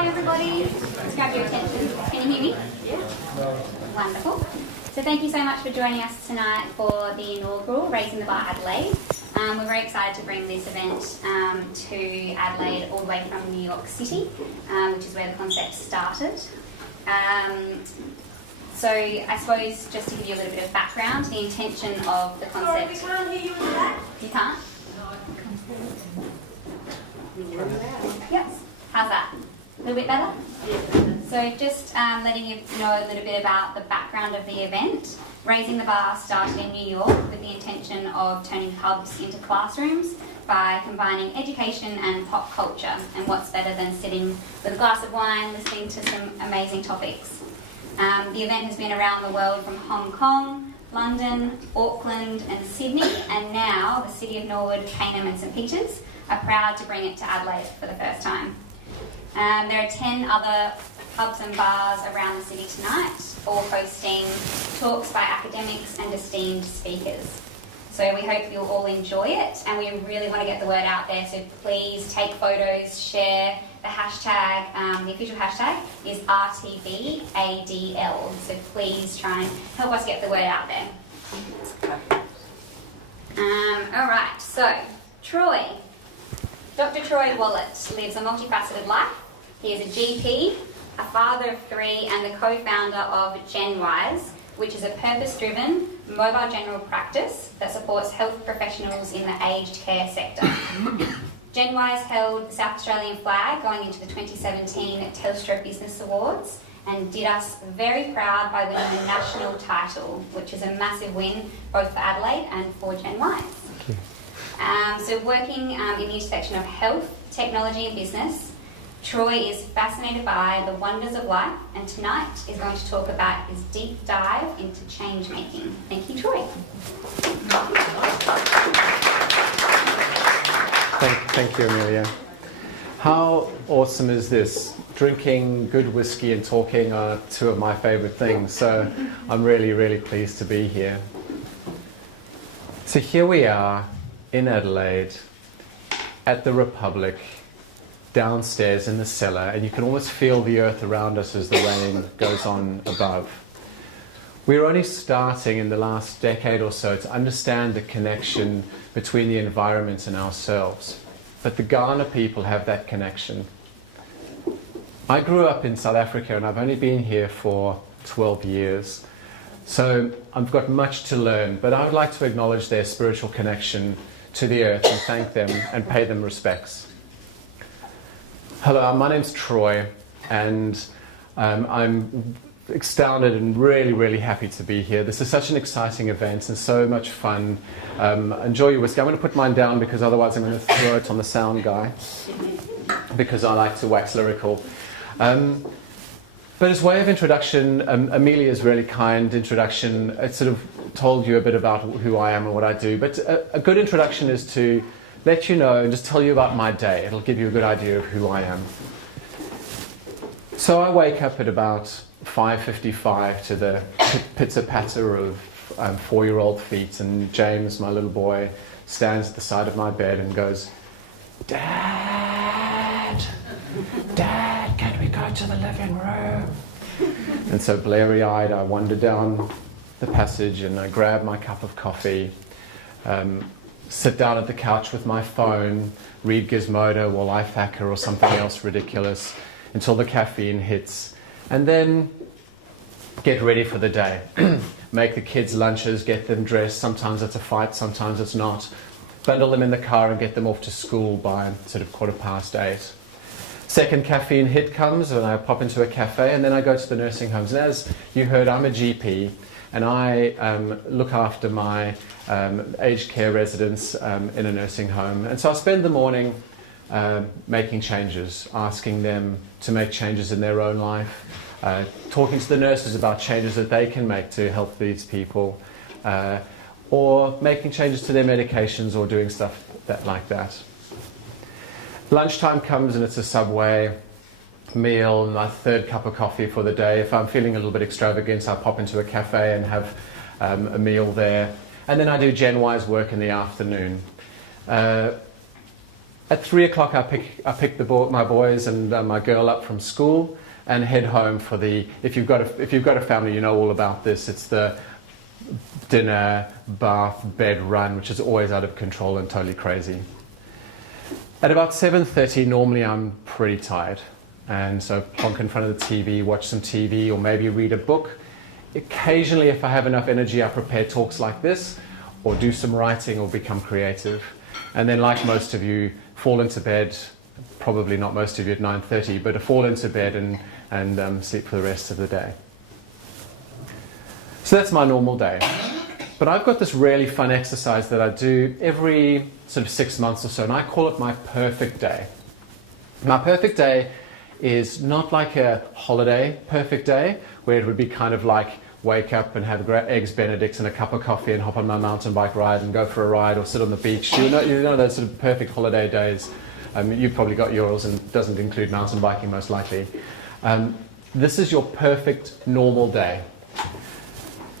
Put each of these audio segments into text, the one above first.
Hi everybody, let's grab your attention. Can you hear me? Yeah. Wonderful. So thank you so much for joining us tonight for the inaugural Raising the Bar Adelaide. We're very excited to bring this event to Adelaide all the way from New York City, which is where the concept started. So I suppose just to give you a little bit of background, the intention of the concept... Sorry, we can't hear you in the back. You can't? Yes. How's that? A little bit better? So just letting you know a little bit about the background of the event. Raising the Bar started in New York with the intention of turning pubs into classrooms by combining education and pop culture. And what's better than sitting with a glass of wine listening to some amazing topics. The event has been around the world from Hong Kong, London, Auckland and Sydney, and now the City of Norwood, Canham and St Peters are proud to bring it to Adelaide for the first time. There are 10 other pubs and bars around the city tonight, all hosting talks by academics and esteemed speakers. So we hope you'll all enjoy it, and we really want to get the word out there, so please take photos, share. The hashtag, the official hashtag is RTBADL, so please try and help us get the word out there. Alright, so Troy. Dr. Troy Wallet lives a multifaceted life. He is a GP, a father of 3 and the co-founder of GenWise, which is a purpose-driven mobile general practice that supports health professionals in the aged care sector. GenWise held the South Australian flag going into the 2017 Telstra Business Awards and did us very proud by winning the national title, which is a massive win both for Adelaide and for GenWise. So working in the intersection of health, technology and business, Troy is fascinated by the wonders of life, and tonight is going to talk about his deep dive into change making. Thank you, Troy. Thank you, Amelia. How awesome is this? Drinking good whiskey and talking are 2 of my favourite things, so I'm really, really pleased to be here. So here we are in Adelaide at the Republic, downstairs in the cellar, and you can almost feel the earth around us as the rain goes on above. We're only starting in the last decade or so to understand the connection between the environment and ourselves. But the Ghana people have that connection. I grew up in South Africa and I've only been here for 12 years. So I've got much to learn, but I would like to acknowledge their spiritual connection to the earth and thank them and pay them respects. Hello, my name's Troy, and I'm astounded and really, really happy to be here. This is such an exciting event and so much fun. Enjoy your whiskey. I'm going to put mine down because otherwise I'm going to throw it on the sound guy because I like to wax lyrical. But as way of introduction, Amelia's really kind introduction. It sort of told you a bit about who I am and what I do. But a good introduction is to let you know and just tell you about my day. It'll give you a good idea of who I am. So I wake up at about 5:55 to the pitter-patter of 4-year-old feet, and James, my little boy, stands at the side of my bed and goes, "Dad, Dad, can we go to the living room?" And so blurry-eyed, I wander down the passage and I grab my cup of coffee, sit down at the couch with my phone, read Gizmodo or Lifehacker or something else ridiculous until the caffeine hits, and then get ready for the day. Make the kids' lunches, get them dressed. Sometimes it's a fight, sometimes it's not. Bundle them in the car and get them off to school by sort of 8:15. Second caffeine hit comes and I pop into a cafe, and then I go to the nursing homes. And as you heard, I'm a GP and I look after my aged care residents in a nursing home. And so I spend the morning making changes, asking them to make changes in their own life, talking to the nurses about changes that they can make to help these people, or making changes to their medications or doing stuff like that. Lunchtime comes and it's a Subway meal and my 3rd cup of coffee for the day. If I'm feeling a little bit extravagant, I pop into a cafe and have a meal there. And then I do GenWise work in the afternoon. At 3 o'clock, I pick my boys and my girl up from school and head home for the. If you've got a family, you know all about this. It's the dinner, bath, bed run, which is always out of control and totally crazy. At about 7:30, normally I'm pretty tired, and so plonk in front of the TV, watch some TV, or maybe read a book. Occasionally, if I have enough energy, I prepare talks like this, or do some writing, or become creative. And then, like most of you, fall into bed, probably not most of you at 9:30, but I fall into bed and sleep for the rest of the day. So that's my normal day. But I've got this really fun exercise that I do every sort of 6 months or so, and I call it my perfect day. My perfect day is not like a holiday perfect day, where it would be kind of like wake up and have eggs Benedicts and a cup of coffee and hop on my mountain bike ride and go for a ride or sit on the beach. You know those sort of perfect holiday days. You've probably got yours, and it doesn't include mountain biking most likely. This is your perfect normal day.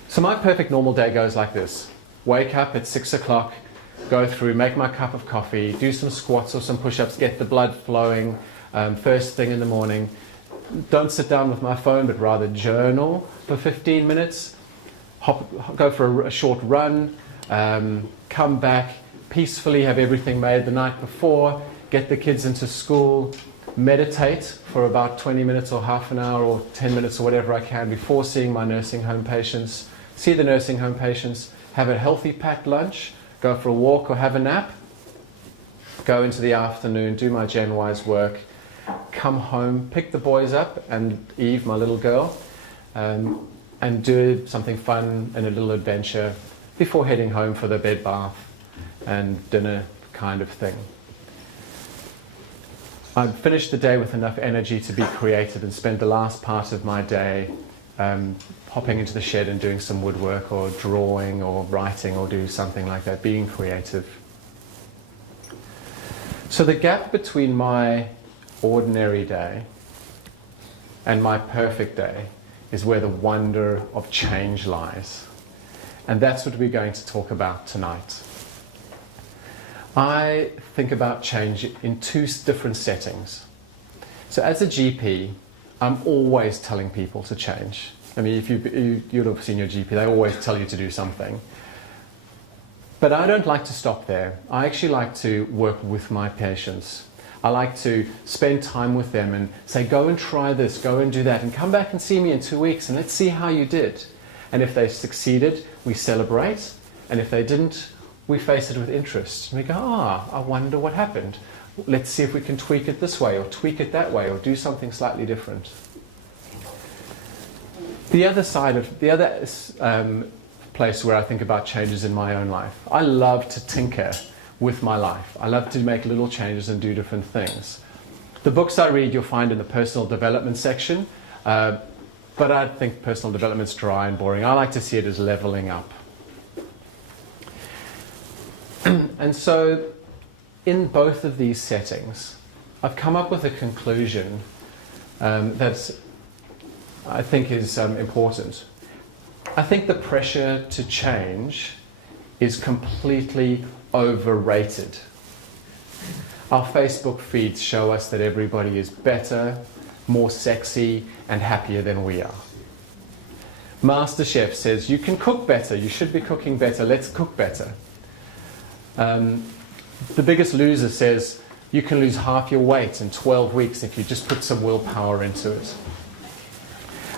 So my perfect normal day goes like this. Wake up at 6 o'clock, go through, make my cup of coffee, do some squats or some push-ups, get the blood flowing first thing in the morning. Don't sit down with my phone, but rather journal for 15 minutes. Go for a short run, come back, peacefully have everything made the night before, get the kids into school, meditate for about 20 minutes or half an hour or 10 minutes or whatever I can before seeing my nursing home patients. See the nursing home patients, have a healthy packed lunch, go for a walk or have a nap, go into the afternoon, do my GenWise work, come home, pick the boys up and Eve, my little girl, and do something fun and a little adventure before heading home for the bed bath and dinner kind of thing. I'd finish the day with enough energy to be creative and spend the last part of my day hopping into the shed and doing some woodwork or drawing or writing or do something like that, being creative. So the gap between my ordinary day and my perfect day is where the wonder of change lies. And that's what we're going to talk about tonight. I think about change in two different settings. So as a GP, I'm always telling people to change. I mean, if you'd have seen your GP, they always tell you to do something. But I don't like to stop there. I actually like to work with my patients. I like to spend time with them and say, go and try this, go and do that, and come back and see me in 2 weeks and let's see how you did. And if they succeeded, we celebrate. And if they didn't, we face it with interest. And we go, I wonder what happened. Let's see if we can tweak it this way or tweak it that way or do something slightly different. The other place where I think about changes in my own life, I love to tinker with my life. I love to make little changes and do different things. The books I read you'll find in the personal development section, but I think personal development's dry and boring. I like to see it as leveling up. And so in both of these settings, I've come up with a conclusion that I think is important. I think the pressure to change is completely overrated. Our Facebook feeds show us that everybody is better, more sexy, and happier than we are. MasterChef says you can cook better, you should be cooking better, let's cook better. The Biggest Loser says you can lose half your weight in 12 weeks if you just put some willpower into it.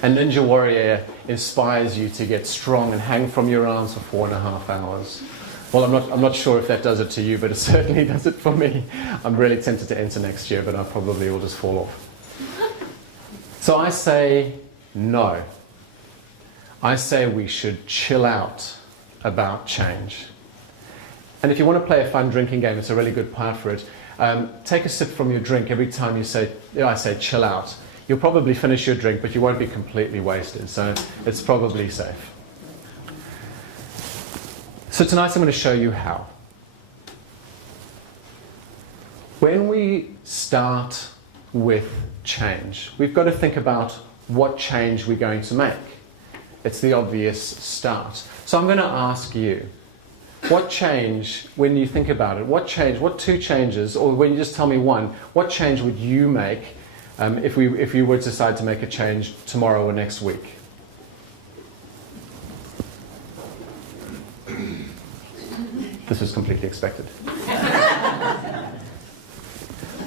And Ninja Warrior inspires you to get strong and hang from your arms for 4.5 hours. Well, I'm not sure if that does it to you, but it certainly does it for me. I'm really tempted to enter next year, but I probably will just fall off. So I say no. I say we should chill out about change. And if you want to play a fun drinking game, it's a really good part for it. Take a sip from your drink every time I say chill out. You'll probably finish your drink, but you won't be completely wasted, so it's probably safe. So tonight I'm going to show you how. When we start with change, we've got to think about what change we're going to make. It's the obvious start. So I'm going to ask you, what change, when you think about it, what two changes, or when you just tell me one, what change would you make if you were to decide to make a change tomorrow or next week? This was completely expected.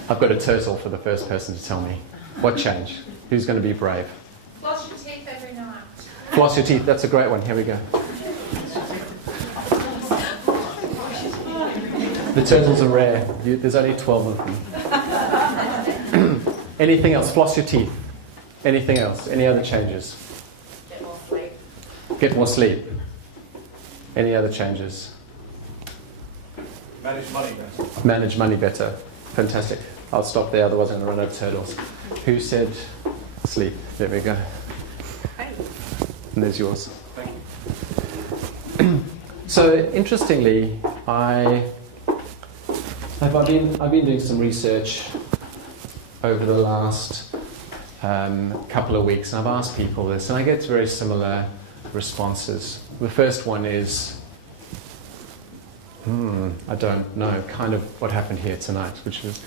I've got a turtle for the first person to tell me. What change? Who's going to be brave? Floss your teeth every night. Floss your teeth, that's a great one. Here we go. The turtles are rare. There's only 12 of them. Anything else? Floss your teeth. Anything else? Any other changes? Get more sleep. Get more sleep. Any other changes? Manage money better. Manage money better. Fantastic. I'll stop there, otherwise I'm going to run out of turtles. Who said sleep? There we go. And there's yours. Thank you. So interestingly, I've been doing some research over the last couple of weeks, and I've asked people this, and I get very similar responses. The first one is, I don't know, kind of what happened here tonight, which was,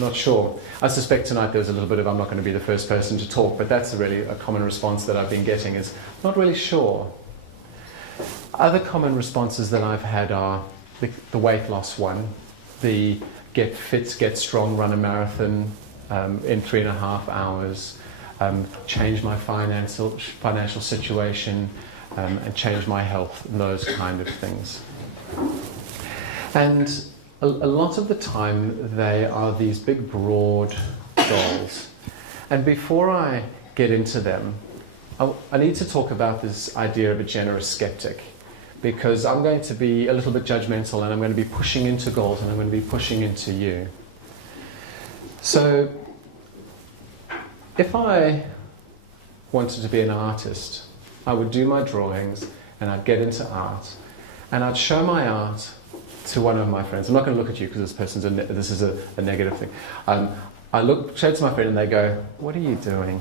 not sure. I suspect tonight there was a little bit of, I'm not going to be the first person to talk, but that's really a common response that I've been getting, is not really sure. Other common responses that I've had are the weight loss one, the get fit, get strong, run a marathon in 3.5 hours, change my financial situation, and change my health, and those kind of things. And a lot of the time they are these big, broad goals. And before I get into them, I need to talk about this idea of a generous skeptic, because I'm going to be a little bit judgmental, and I'm going to be pushing into goals, and I'm going to be pushing into you. So if I wanted to be an artist, I would do my drawings and I'd get into art and I'd show my art to one of my friends. I'm not going to look at you because this is a negative thing. I show it to my friend and they go, "What are you doing?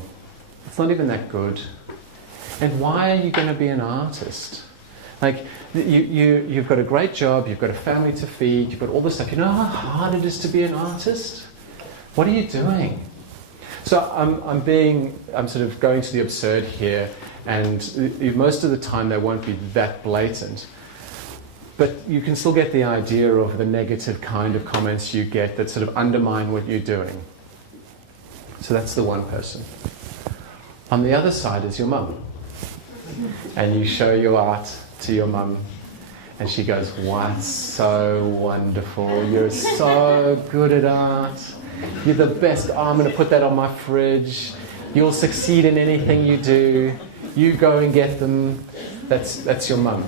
It's not even that good. And why are you going to be an artist? Like, you've got a great job, you've got a family to feed, you've got all this stuff. You know how hard it is to be an artist? What are you doing?" So I'm sort of going to the absurd here, and most of the time they won't be that blatant. But you can still get the idea of the negative kind of comments you get that sort of undermine what you're doing. So that's the one person. On the other side is your mum. And you show your art to your mum, and she goes, "Wow, so wonderful. You're so good at art. You're the best. Oh, I'm going to put that on my fridge. You'll succeed in anything you do. You go and get them." That's your mum.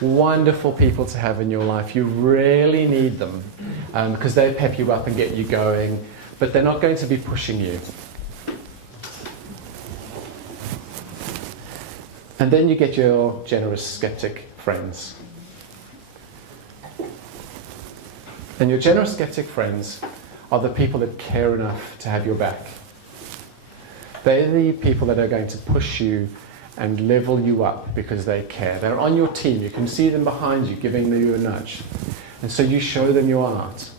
Wonderful people to have in your life. You really need them because they pep you up and get you going, but they're not going to be pushing you. And then you get your generous skeptic friends. And your generous skeptic friends are the people that care enough to have your back. They're the people that are going to push you and level you up because they care. They're on your team. You can see them behind you giving you a nudge. And so you show them your art.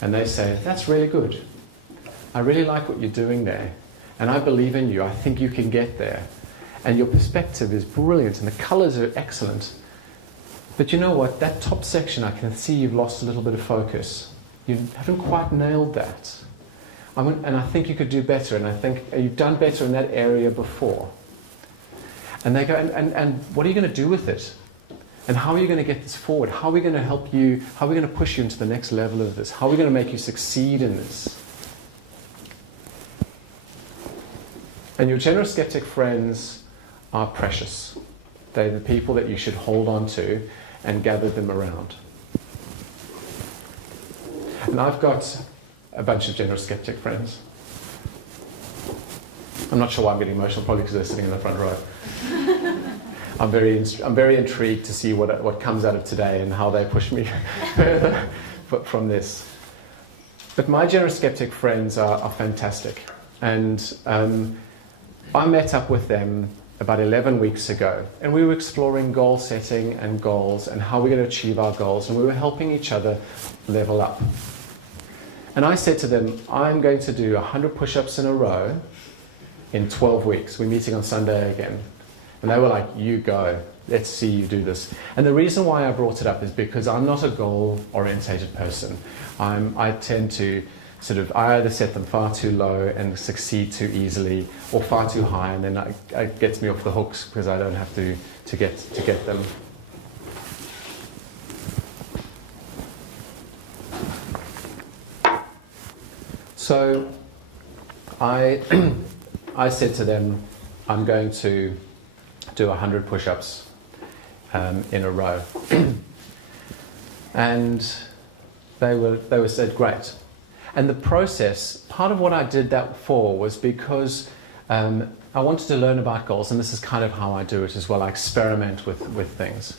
And they say, "That's really good. I really like what you're doing there. And I believe in you. I think you can get there. And your perspective is brilliant and the colours are excellent. But you know what? That top section, I can see you've lost a little bit of focus. You haven't quite nailed that. And I think you could do better. And I think you've done better in that area before." And they go, and what are you going to do with it? And how are you going to get this forward? How are we going to help you? How are we going to push you into the next level of this? How are we going to make you succeed in this? And your generous skeptic friends are precious. They're the people that you should hold on to and gather them around. And I've got a bunch of generous skeptic friends. I'm not sure why I'm getting emotional, probably because they're sitting in the front row. I'm very intrigued to see what comes out of today and how they push me further from this. But my generous skeptic friends are fantastic. And I met up with them about 11 weeks ago, and we were exploring goal setting and goals and how we're going to achieve our goals, and we were helping each other level up. And I said to them, I'm going to do 100 push-ups in a row in 12 weeks. We're meeting on Sunday again. And they were like, you go. Let's see you do this. And the reason why I brought it up is because I'm not a goal-orientated person. I tend to I either set them far too low and succeed too easily, or far too high, and then it gets me off the hooks because I don't have to get them. So I said to them, I'm going to do 100 push-ups in a row. And they said, great. And the process, part of what I did that for was because I wanted to learn about goals, and this is kind of how I do it as well. I experiment with things.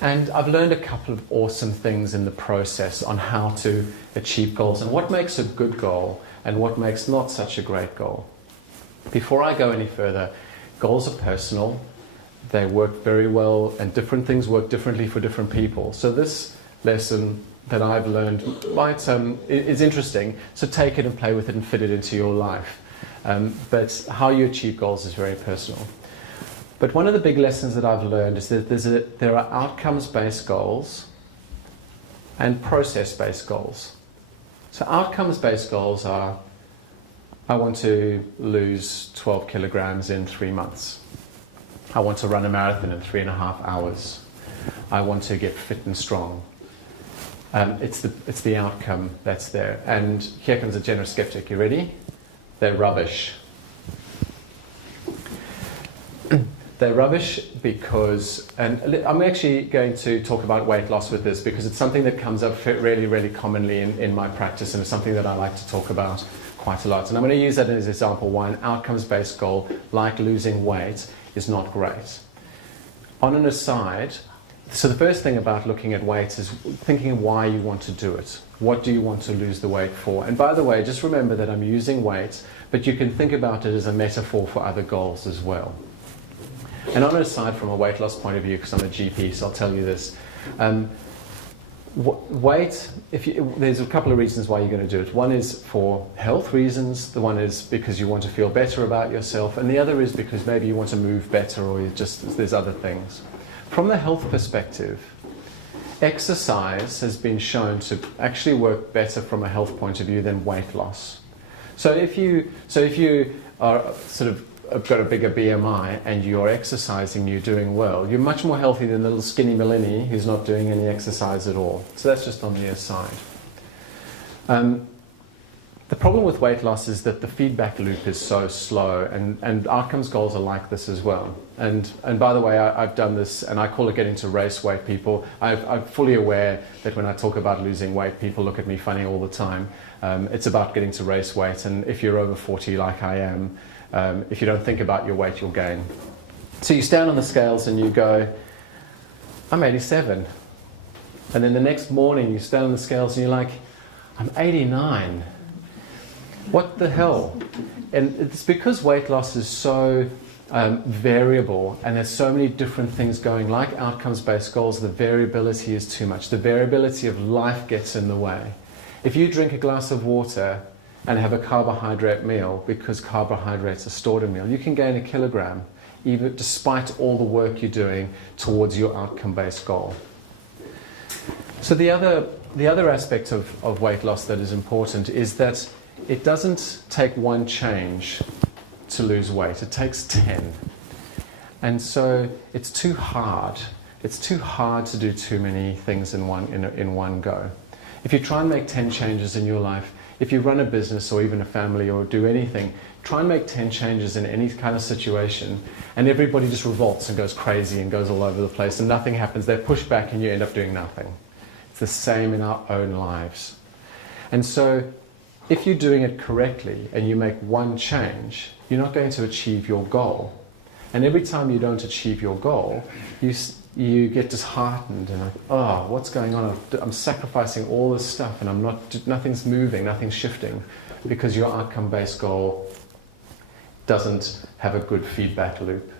And I've learned a couple of awesome things in the process on how to achieve goals and what makes a good goal and what makes not such a great goal. Before I go any further, goals are personal. They work very well, and different things work differently for different people. So this lesson that I've learned is interesting, so take it and play with it and fit it into your life. But how you achieve goals is very personal. But one of the big lessons that I've learned is that there are outcomes-based goals and process-based goals. So outcomes-based goals are, I want to lose 12 kilograms in 3 months. I want to run a marathon in 3.5 hours. I want to get fit and strong. It's the outcome that's there. And here comes a generous skeptic. You ready? They're rubbish. They're rubbish because, and I'm actually going to talk about weight loss with this because it's something that comes up really, really commonly in my practice, and it's something that I like to talk about quite a lot. And I'm going to use that as an example why an outcomes-based goal, like losing weight, is not great. On an aside, so the first thing about looking at weights is thinking why you want to do it. What do you want to lose the weight for? And by the way, just remember that I'm using weights, but you can think about it as a metaphor for other goals as well. And on an aside, from a weight loss point of view, because I'm a GP, so I'll tell you this. Weight, there's a couple of reasons why you're going to do it. One is for health reasons, the one is because you want to feel better about yourself, and the other is because maybe you want to move better, or there's other things. From the health perspective, exercise has been shown to actually work better from a health point of view than weight loss. So if you are have got a bigger BMI and you're exercising, you're doing well, you're much more healthy than the little skinny millennial who's not doing any exercise at all. So that's just on the aside. The problem with weight loss is that the feedback loop is so slow, and outcomes goals are like this as well. And by the way, I've done this, and I call it getting to race weight people. I'm fully aware that when I talk about losing weight, people look at me funny all the time. It's about getting to race weight, and if you're over 40 like I am, if you don't think about your weight, you'll gain. So you stand on the scales and you go, I'm 87. And then the next morning you stand on the scales and you're like, I'm 89. What the hell? And it's because weight loss is so variable, and there's so many different things going. Like outcomes-based goals, the variability is too much. The variability of life gets in the way. If you drink a glass of water and have a carbohydrate meal, because carbohydrates are stored in meal, you can gain 1 kilogram, even despite all the work you're doing towards your outcome-based goal. So the other aspect of weight loss that is important is that it doesn't take one change to lose weight. It takes 10. And so it's too hard. It's too hard to do too many things in one go. If you try and make 10 changes in your life, if you run a business or even a family or do anything, try and make 10 changes in any kind of situation, and everybody just revolts and goes crazy and goes all over the place and nothing happens. They push back and you end up doing nothing. It's the same in our own lives. And so if you're doing it correctly and you make one change, you're not going to achieve your goal. And every time you don't achieve your goal, you get disheartened and like, oh, what's going on? I'm sacrificing all this stuff and nothing's moving, nothing's shifting, because your outcome-based goal doesn't have a good feedback loop.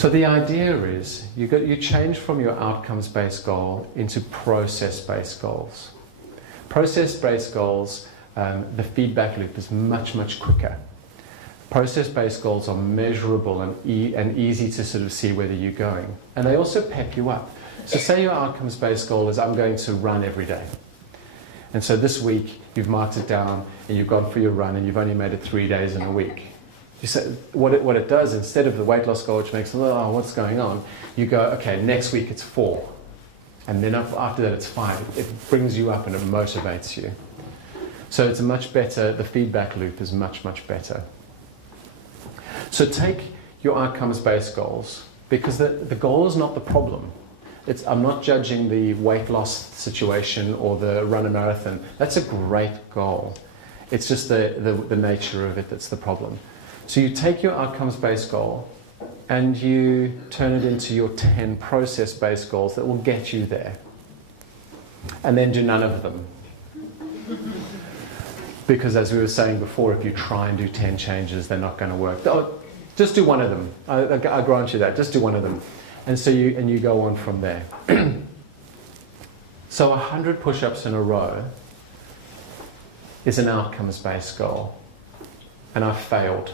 So the idea is you change from your outcomes-based goal into process-based goals. Process-based goals, the feedback loop is much, much quicker. Process-based goals are measurable and easy to sort of see whether you're going. And they also pep you up. So say your outcomes-based goal is I'm going to run every day. And so this week you've marked it down and you've gone for your run and you've only made it 3 days in a week. You say, what it does, instead of the weight loss goal, which makes, oh, what's going on? You go, okay, next week it's 4. And then after that it's 5. It brings you up and it motivates you. So it's a much better, the feedback loop is much, much better. So take your outcomes-based goals, because the goal is not the problem. I'm not judging the weight loss situation or the run a marathon. That's a great goal. It's just the nature of it that's the problem. So you take your outcomes-based goal and you turn it into your 10 process-based goals that will get you there. And then do none of them. Because as we were saying before, if you try and do 10 changes, they're not going to work. Oh, just do one of them. I grant you that. Just do one of them. And so you go on from there. So 100 push-ups in a row is an outcomes-based goal. And I failed.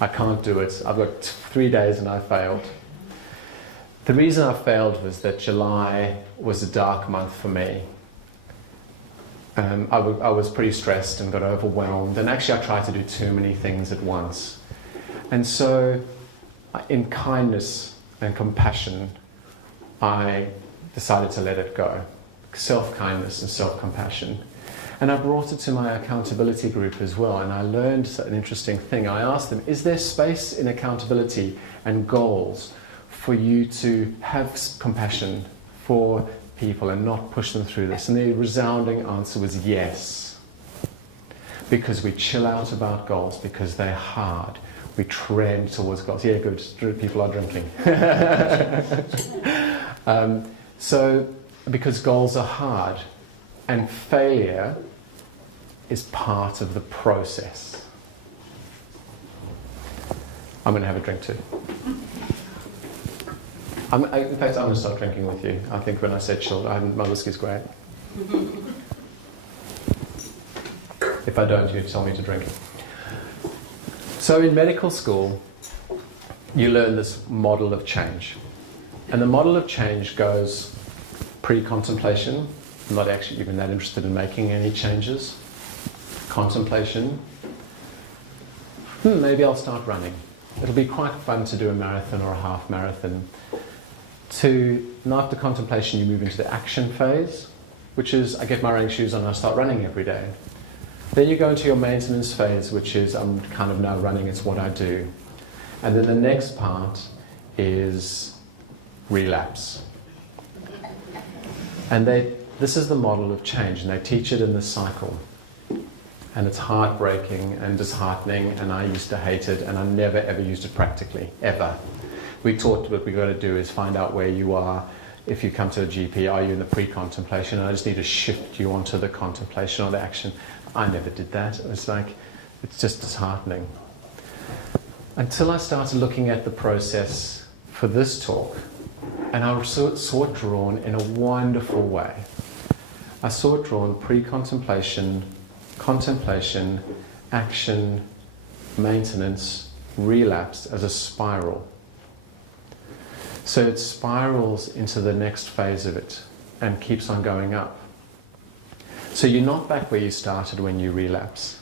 I can't do it. I've got 3 days and I failed. The reason I failed was that July was a dark month for me. I was pretty stressed and got overwhelmed. And actually I tried to do too many things at once. And so in kindness and compassion, I decided to let it go. Self-kindness and self-compassion. And I brought it to my accountability group as well, and I learned an interesting thing. I asked them, is there space in accountability and goals for you to have compassion for people and not push them through this? And the resounding answer was yes. Because we chill out about goals, because they're hard. We trend towards goals. Yeah, good. People are drinking. So, because goals are hard, and failure is part of the process. I'm going to have a drink too. In fact, I'm going to start drinking with you. I think when I said chill, my whiskey's great. If I don't, you tell me to drink. So in medical school, you learn this model of change. And the model of change goes pre-contemplation. I'm not actually even that interested in making any changes. Contemplation. Maybe I'll start running. It'll be quite fun to do a marathon or a half marathon. After contemplation, you move into the action phase, which is I get my running shoes on and I start running every day. Then you go into your maintenance phase, which is I'm kind of now running, it's what I do. And then the next part is relapse. And this is the model of change, and they teach it in this cycle. And it's heartbreaking and disheartening, and I used to hate it, and I never ever used it practically, ever. We taught what we've got to do is find out where you are. If you come to a GP, are you in the pre-contemplation? And I just need to shift you onto the contemplation or the action. I never did that. It's just disheartening. Until I started looking at the process for this talk, and I saw it drawn in a wonderful way. I saw it drawn pre-contemplation, contemplation, action, maintenance, relapse as a spiral. So it spirals into the next phase of it and keeps on going up. So you're not back where you started when you relapse.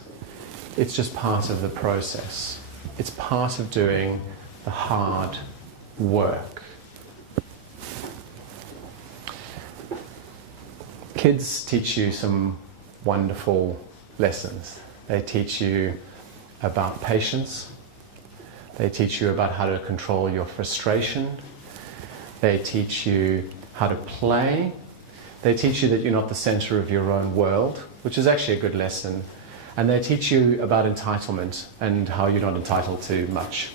It's just part of the process. It's part of doing the hard work. Kids teach you some wonderful lessons. They teach you about patience. They teach you about how to control your frustration. They teach you how to play. They teach you that you're not the center of your own world, which is actually a good lesson. And they teach you about entitlement and how you're not entitled to much.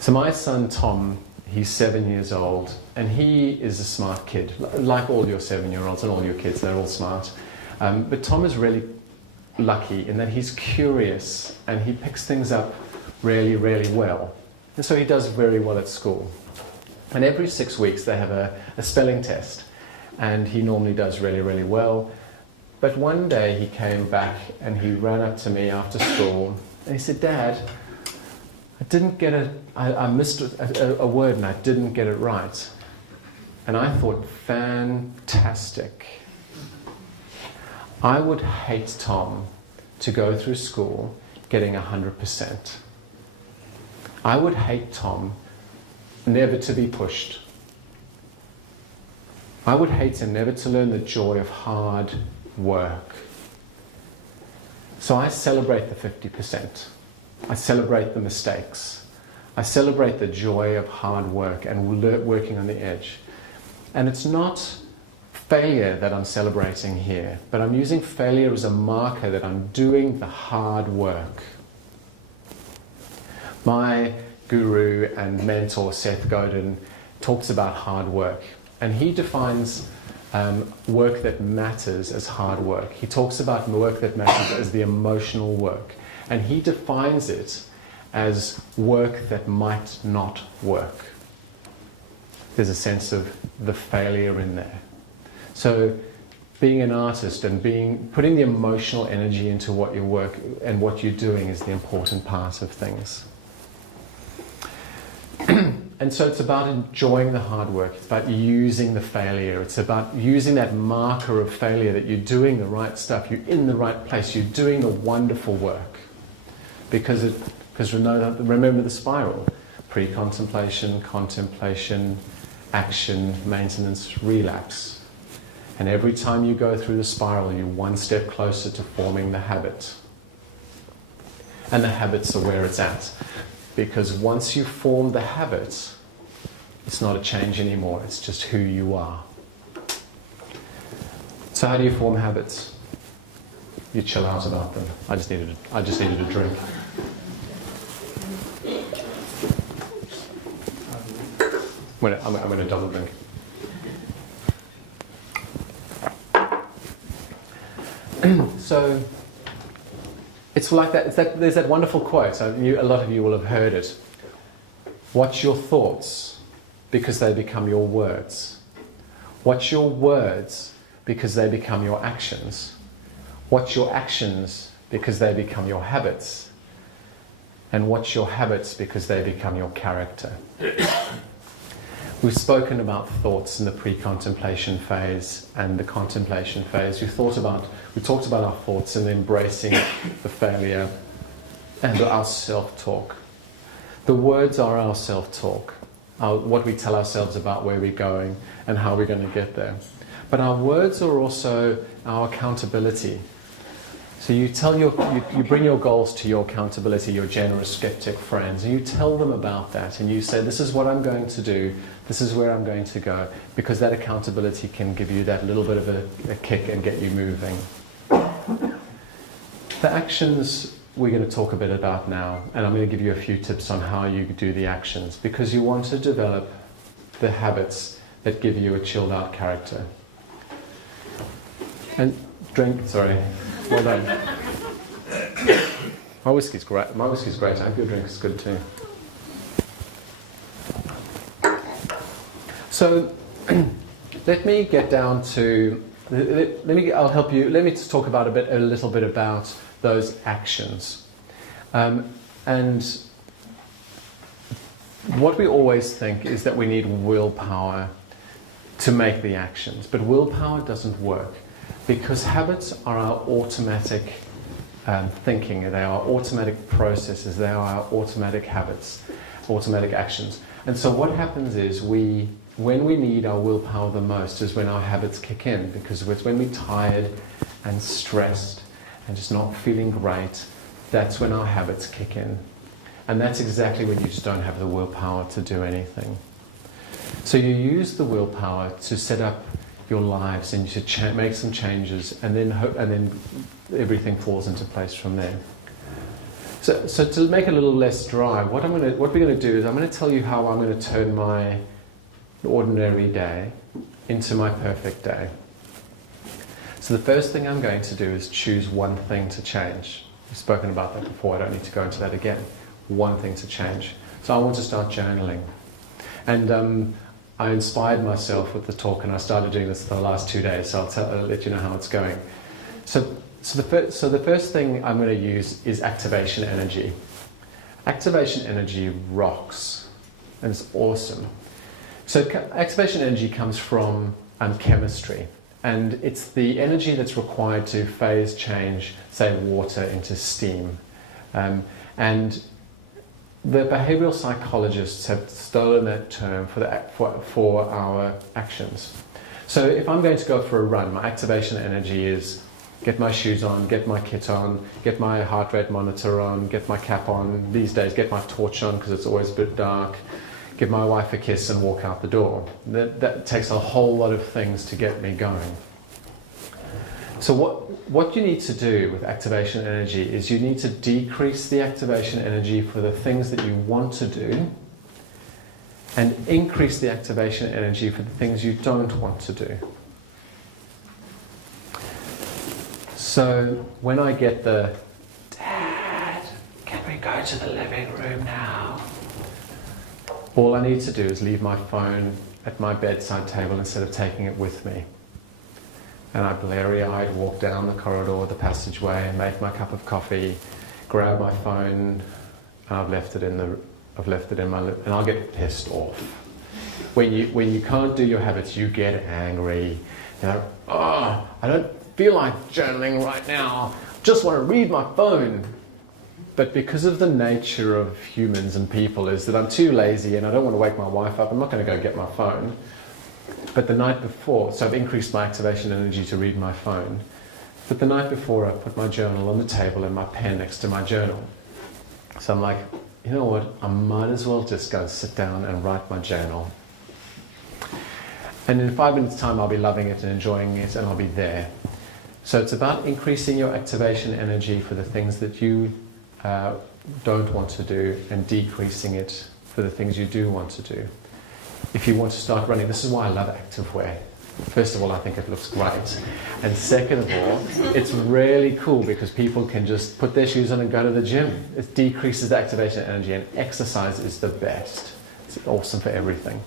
So my son Tom, he's 7 years old, and he is a smart kid, like all your 7-year-olds and all your kids, they're all smart. But Tom is really lucky in that he's curious and he picks things up really, really well. And so he does very well at school. And every 6 weeks they have a spelling test. And he normally does really, really well. But one day he came back and he ran up to me after school and he said, "Dad, I missed a word and I didn't get it right." And I thought, fantastic. I would hate Tom to go through school getting 100%. I would hate Tom never to be pushed. I would hate him never to learn the joy of hard work. So I celebrate the 50%. I celebrate the mistakes. I celebrate the joy of hard work and working on the edge. And it's not failure that I'm celebrating here, but I'm using failure as a marker that I'm doing the hard work. My guru and mentor, Seth Godin, talks about hard work, and he defines work that matters as hard work. He talks about work that matters as the emotional work, and he defines it as work that might not work. There's a sense of the failure in there. So being an artist and putting the emotional energy into what your work and what you're doing is the important part of things. And so it's about enjoying the hard work. It's about using the failure. It's about using that marker of failure that you're doing the right stuff, you're in the right place, you're doing the wonderful work. Because remember the spiral. Pre-contemplation, contemplation, action, maintenance, relapse. And every time you go through the spiral, you're one step closer to forming the habit. And the habits are where it's at. Because once you form the habit, it's not a change anymore, it's just who you are. So how do you form habits? You chill out about them. I just needed a drink. I'm going to double drink. So it's like that. There's that wonderful quote. A lot of you will have heard it. Watch your thoughts, because they become your words. Watch your words, because they become your actions. Watch your actions, because they become your habits. And watch your habits, because they become your character. We've spoken about thoughts in the pre-contemplation phase and the contemplation phase. We talked about our thoughts and embracing the failure and our self-talk. The words are our self-talk, what we tell ourselves about where we're going and how we're going to get there. But our words are also our accountability. So you bring your goals to your accountability, your generous skeptic friends, and you tell them about that, and you say, this is what I'm going to do, this is where I'm going to go, because that accountability can give you that little bit of a kick and get you moving. The actions we're going to talk a bit about now, and I'm going to give you a few tips on how you do the actions, because you want to develop the habits that give you a chilled out character. And sorry. Well done. My whiskey's great. I hope your drink is good too. So, let me get down to. I'll help you. Let me just talk about a little bit about those actions, and what we always think is that we need willpower to make the actions, but willpower doesn't work. Because habits are our automatic thinking, they are automatic processes, they are our automatic habits, automatic actions. And so what happens is when we need our willpower the most is when our habits kick in, because it's when we're tired and stressed and just not feeling great, that's when our habits kick in. And that's exactly when you just don't have the willpower to do anything. So you use the willpower to set up your lives and to make some changes, and then everything falls into place from there. So to make it a little less dry, what we're going to do is I'm going to tell you how I'm going to turn my ordinary day into my perfect day. So the first thing I'm going to do is choose one thing to change. We've spoken about that before, I don't need to go into that again. One thing to change. So I want to start journaling. And I inspired myself with the talk, and I started doing this for the last 2 days, so I'll let you know how it's going. So the first thing I'm going to use is activation energy. Activation energy rocks, and it's awesome. So activation energy comes from chemistry, and it's the energy that's required to phase change, say, water into steam. And the behavioral psychologists have stolen that term for our actions. So if I'm going to go for a run, my activation energy is get my shoes on, get my kit on, get my heart rate monitor on, get my cap on, these days get my torch on because it's always a bit dark, give my wife a kiss and walk out the door. That takes a whole lot of things to get me going. So what you need to do with activation energy is you need to decrease the activation energy for the things that you want to do and increase the activation energy for the things you don't want to do. So when I get the, "Dad, can we go to the living room now?" all I need to do is leave my phone at my bedside table instead of taking it with me. And I blurry-eyed walk down the corridor, the passageway, make my cup of coffee, grab my phone, and I've left it in my and I'll get pissed off. When you can't do your habits, you get angry. You know, oh, I don't feel like journaling right now. Just want to read my phone. But because of the nature of humans and people is that I'm too lazy and I don't want to wake my wife up, I'm not going to go get my phone. But the night before, so I've increased my activation energy to read my phone. But the night before, I put my journal on the table and my pen next to my journal. So I'm like, you know what, I might as well just go sit down and write my journal. And in 5 minutes' time, I'll be loving it and enjoying it, and I'll be there. So it's about increasing your activation energy for the things that you don't want to do and decreasing it for the things you do want to do. If you want to start running, this is why I love activewear. First of all, I think it looks great. And second of all, it's really cool because people can just put their shoes on and go to the gym. It decreases the activation energy, and exercise is the best. It's awesome for everything.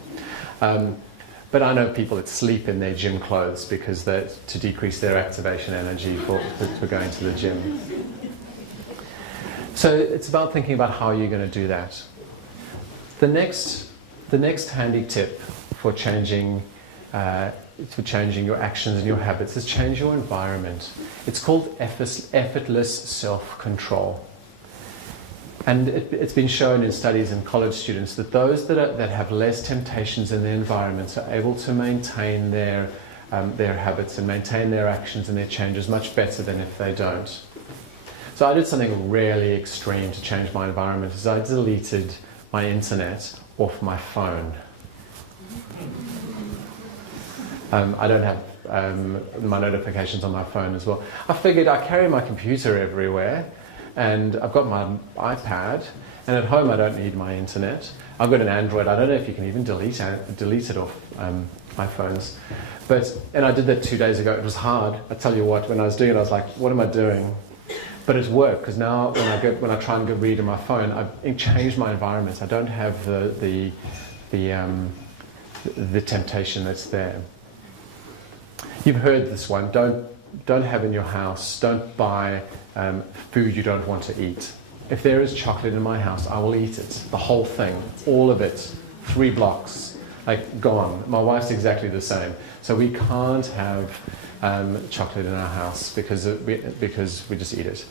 But I know people that sleep in their gym clothes because to decrease their activation energy for going to the gym. So it's about thinking about how you're going to do that. The next handy tip for changing your actions and your habits is change your environment. It's called effortless self-control. And it's been shown in studies in college students that those that have less temptations in their environments are able to maintain their habits and maintain their actions and their changes much better than if they don't. So I did something really extreme to change my environment, is I deleted my internet off my phone. I don't have my notifications on my phone as well. I figured I carry my computer everywhere, and I've got my iPad, and at home I don't need my internet. I've got an Android. I don't know if you can even delete it off iPhones. And I did that 2 days ago. It was hard. I tell you what, when I was doing it, I was like, what am I doing? But it's worked, because now when I try and read on my phone, I've changed my environment. I don't have the temptation that's there. You've heard this one. Don't have in your house. Don't buy food you don't want to eat. If there is chocolate in my house, I will eat it. The whole thing, all of it, 3 blocks, gone. My wife's exactly the same. So we can't have chocolate in our house because we just eat it.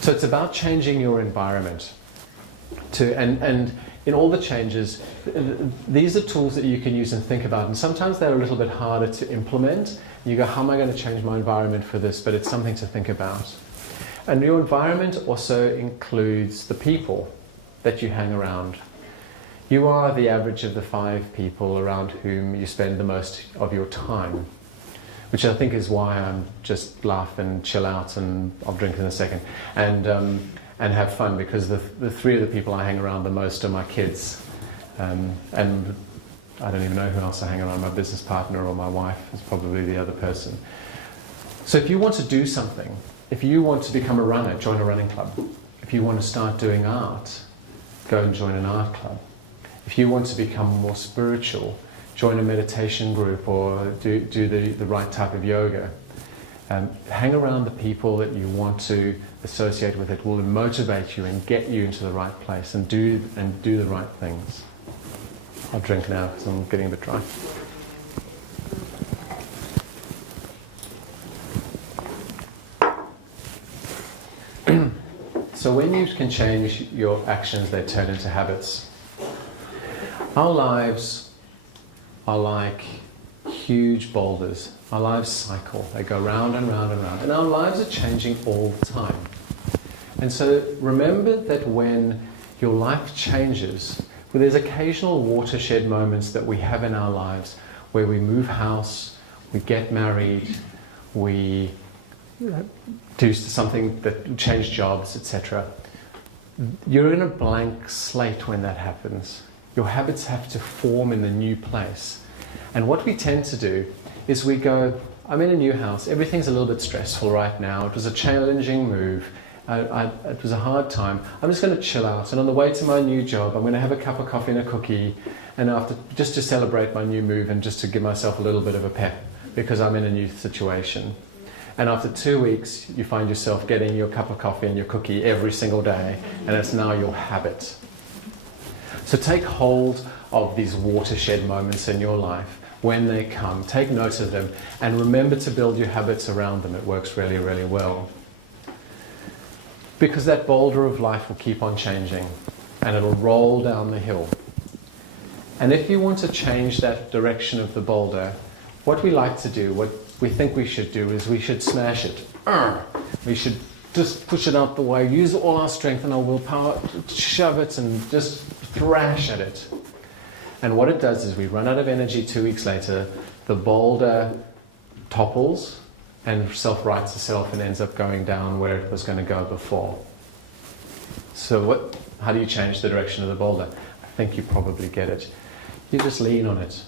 So it's about changing your environment. And in all the changes, these are tools that you can use and think about. And sometimes they're a little bit harder to implement. You go, how am I going to change my environment for this? But it's something to think about. And your environment also includes the people that you hang around. You are the average of the 5 people around whom you spend the most of your time, which I think is why I'm just laugh and chill out, and I'll drink in a second, and have fun, because the 3 of the people I hang around the most are my kids, and I don't even know who else I hang around. My business partner or my wife is probably the other person. So if you want to do something, if you want to become a runner, join a running club. If you want to start doing art, go and join an art club. If you want to become more spiritual, join a meditation group or do the right type of yoga. Hang around the people that you want to associate with. It will motivate you and get you into the right place and do the right things. I'll drink now because I'm getting a bit dry. So when you can change your actions, they turn into habits. Our lives are like huge boulders. Our lives cycle. They go round and round and round. And our lives are changing all the time. And so remember that when your life changes, well, there's occasional watershed moments that we have in our lives where we move house, we get married, we do something that change jobs, etc. You're in a blank slate when that happens. Your habits have to form in the new place. And what we tend to do is we go, I'm in a new house, everything's a little bit stressful right now, it was a challenging move, it was a hard time, I'm just going to chill out, and on the way to my new job I'm going to have a cup of coffee and a cookie, and after, just to celebrate my new move and just to give myself a little bit of a pep because I'm in a new situation. And after 2 weeks you find yourself getting your cup of coffee and your cookie every single day, and it's now your habit. So take hold of these watershed moments in your life. When they come, take note of them and remember to build your habits around them. It works really, really well. Because that boulder of life will keep on changing and it'll roll down the hill. And if you want to change that direction of the boulder, what we like to do, what we think we should do, is we should smash it. We should just push it out the way, use all our strength and our willpower, shove it and just thrash at it. And what it does is we run out of energy 2 weeks later, the boulder topples and self-rights itself and ends up going down where it was going to go before. So how do you change the direction of the boulder? I think you probably get it. You just lean on it.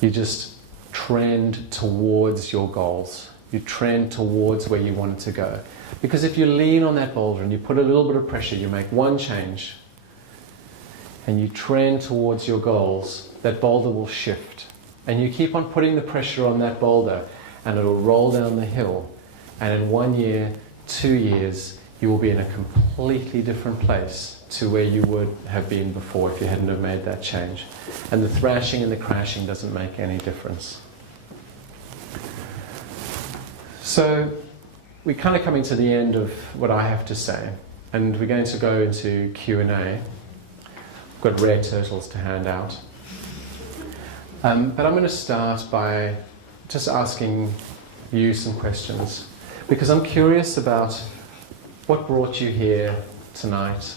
You just trend towards your goals. You trend towards where you want it to go. Because if you lean on that boulder and you put a little bit of pressure, you make one change, and you trend towards your goals, that boulder will shift. And you keep on putting the pressure on that boulder and it'll roll down the hill. And in 1 year, 2 years, you will be in a completely different place to where you would have been before if you hadn't have made that change. And the thrashing and the crashing doesn't make any difference. So we're kind of coming to the end of what I have to say. And we're going to go into Q&A. Got rare turtles to hand out. But I'm going to start by just asking you some questions, because I'm curious about what brought you here tonight,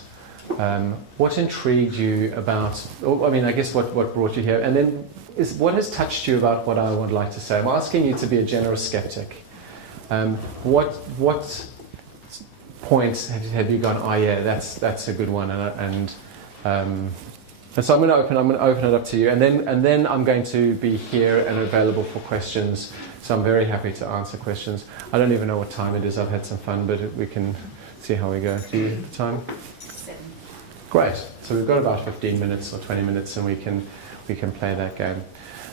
what intrigued you about, I guess what brought you here, and then what has touched you about what I would like to say. I'm asking you to be a generous skeptic. What points have you gone, oh yeah, that's a good one, and so I'm going to open it up to you, and then I'm going to be here and available for questions. So I'm very happy to answer questions. I don't even know what time it is. I've had some fun, but we can see how we go. Do you have the time? 7. Great. So we've got about 15 minutes or 20 minutes, and we can play that game.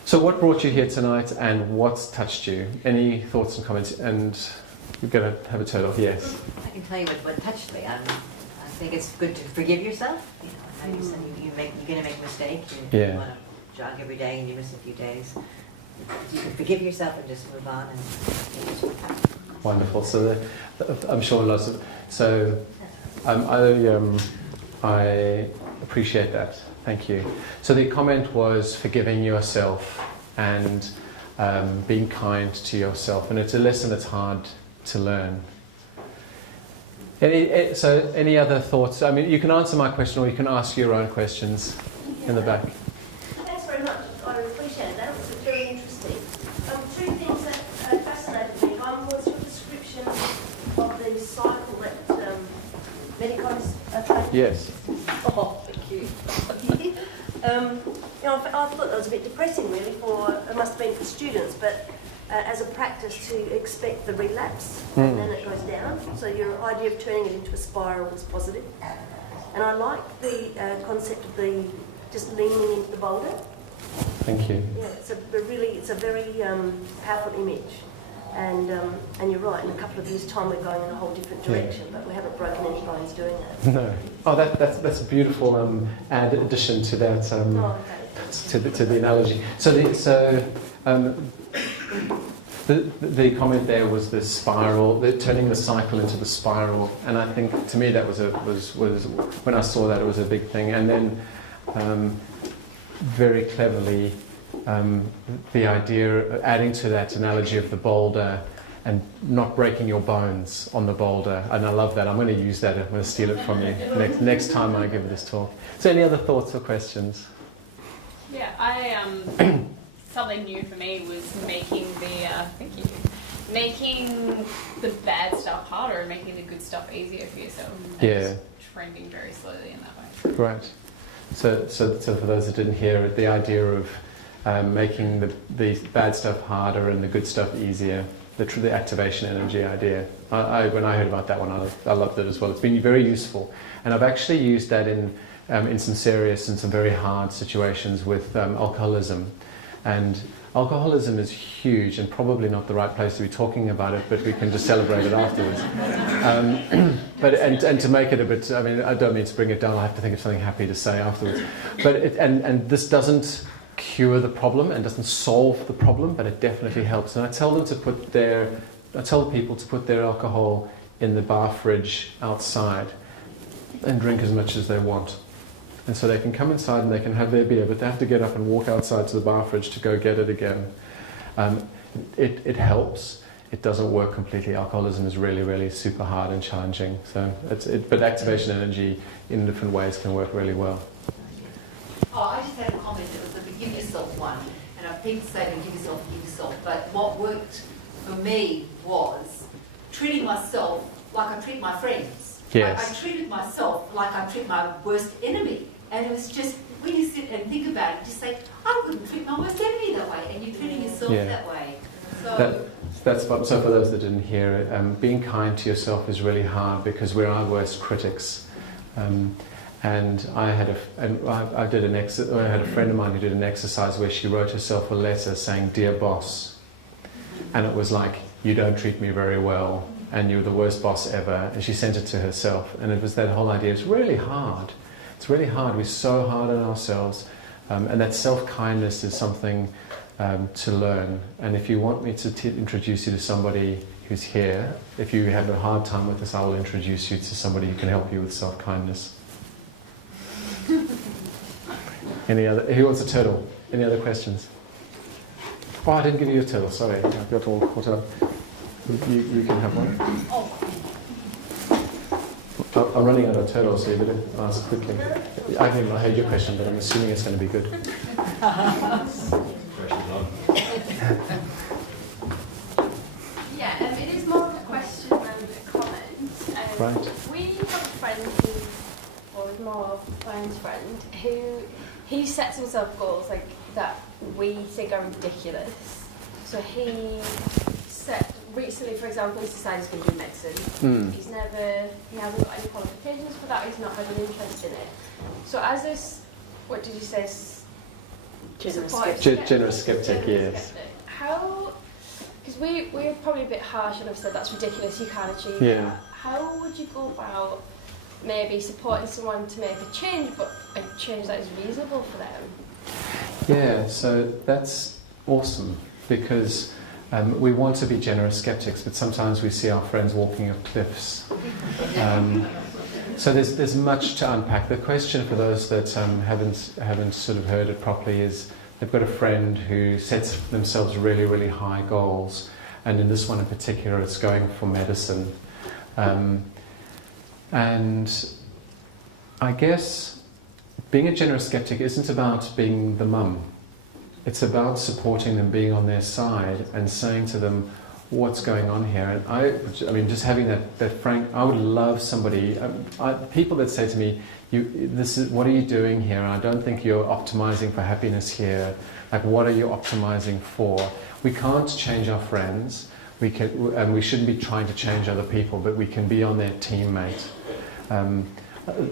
So what brought you here tonight, and what's touched you? Any thoughts and comments? And we're going to have a turtle. Yes. I can tell you what touched me. I think it's good to forgive yourself. You know, how you said you're going to make a mistake. You want to jog every day and you miss a few days. You can forgive yourself and just move on. And wonderful. So I'm sure lots of. So I appreciate that. Thank you. So the comment was forgiving yourself and being kind to yourself, and it's a lesson that's hard to learn. Any other thoughts? I mean, you can answer my question or you can ask your own questions in the back. Thanks very much. I appreciate that. It was very interesting. Two things that fascinated me. One was your description of the cycle that medicos are taking. Yes. Oh, thank you. I thought that was a bit depressing, really. It must have been for students, but as a practice to expect the relapse and then it goes down. So your idea of turning it into a spiral was positive. And I like the concept of the just leaning into the boulder. Thank you. Yeah, it's a very powerful image. And you're right, in a couple of years' time we're going in a whole different direction, but we haven't broken any bones doing it. No. Oh, that's a beautiful addition to that, to the analogy. The comment there was the spiral, turning the cycle into the spiral, and I think to me that was when I saw that, it was a big thing. And then very cleverly, the idea of adding to that analogy of the boulder and not breaking your bones on the boulder, and I love that. I'm going to use that. I'm going to steal it from you next time I give this talk. So, any other thoughts or questions? Yeah, something new for me was making the bad stuff harder and making the good stuff easier for yourself. And just trending very slowly in that way. Right. So for those that didn't hear it, the idea of making the bad stuff harder and the good stuff easier, the activation energy idea. When I heard about that one, I loved it as well. It's been very useful, and I've actually used that in some serious and some very hard situations with alcoholism. And alcoholism is huge and probably not the right place to be talking about it, but we can just celebrate it afterwards. And to make it a bit, I mean, I don't mean to bring it down, I have to think of something happy to say afterwards. But and this doesn't cure the problem and doesn't solve the problem, but it definitely helps. And I tell people to put their alcohol in the bar fridge outside and drink as much as they want. And so they can come inside and they can have their beer, but they have to get up and walk outside to the bar fridge to go get it again. It helps. It doesn't work completely. Alcoholism is really, really super hard and challenging. But activation energy in different ways can work really well. Oh, I just had a comment. It was the forgive yourself one. And people say forgive yourself. But what worked for me was treating myself like I treat my friends. Yes. I treated myself like I treat my worst enemy. And it was just, when you sit and think about it, just say, I wouldn't treat my worst enemy that way. And you're treating yourself that way. So for those that didn't hear it, being kind to yourself is really hard because we're our worst critics. And I had a friend of mine who did an exercise where she wrote herself a letter saying, "Dear boss," and it was like, "You don't treat me very well, and you're the worst boss ever." And she sent it to herself, and it was that whole idea. It's really hard. It's really hard. We're so hard on ourselves, and that self-kindness is something to learn. And if you want me to introduce you to somebody who's here, if you have a hard time with this, I will introduce you to somebody who can help you with self-kindness. Who wants a turtle? Any other questions? Oh, I didn't give you a turtle, sorry. I got all caught up. You can have one. I'm running out of turtles, so you better ask quickly. I haven't even heard your question, but I'm assuming it's going to be good. Yeah, it is more of a question than a comment. Right. We have a friend who was more of Brian's friend, who he sets himself goals like that we think are ridiculous. So he set recently, for example, he's decided he's going to do medicine. He hasn't got any qualifications for that. He's not had an interest in it. So as this, what did you say? Generous skeptic, yes. How? Because we're probably a bit harsh and have said that's ridiculous. You can't achieve that. How would you go about maybe supporting someone to make a change, but a change that is reasonable for them? Yeah, so that's awesome because we want to be generous skeptics, but sometimes we see our friends walking up cliffs. So there's much to unpack. The question for those that haven't sort of heard it properly is they've got a friend who sets themselves really, really high goals, and in this one in particular, it's going for medicine. And I guess being a generous skeptic isn't about being the mum. It's about supporting them, being on their side, and saying to them, what's going on here? And I mean, just having that frank, I would love somebody, people that say to me, what are you doing here? And I don't think you're optimizing for happiness here. Like, what are you optimizing for? We can't change our friends, and we shouldn't be trying to change other people, but we can be on their teammate.